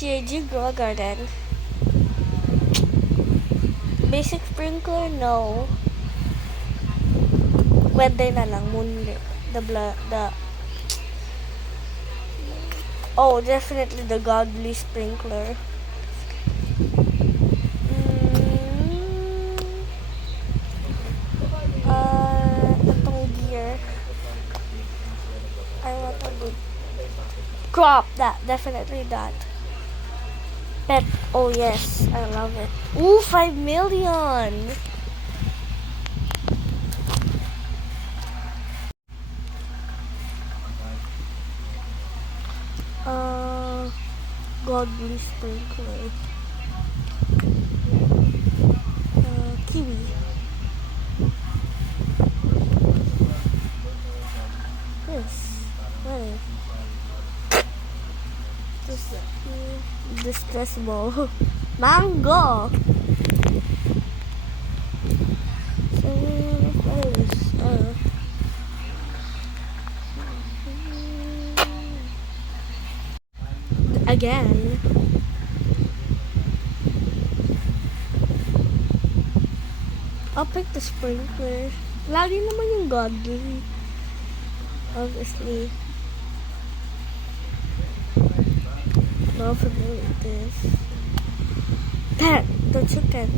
GAG Grow Garden. Basic sprinkler, no. Weather na lang, moonlit. Oh, definitely the godly sprinkler. Itong gear. I want a good crop. Definitely that. Pet, oh yes, I love it. Ooh, 5 million. Godly sprinkler. Kiwi. Yes. What is distress ball? Mango. Again. I'll pick the sprinkler. Lagi naman yung godly. Obviously. Not familiar with this. Pet, the chicken.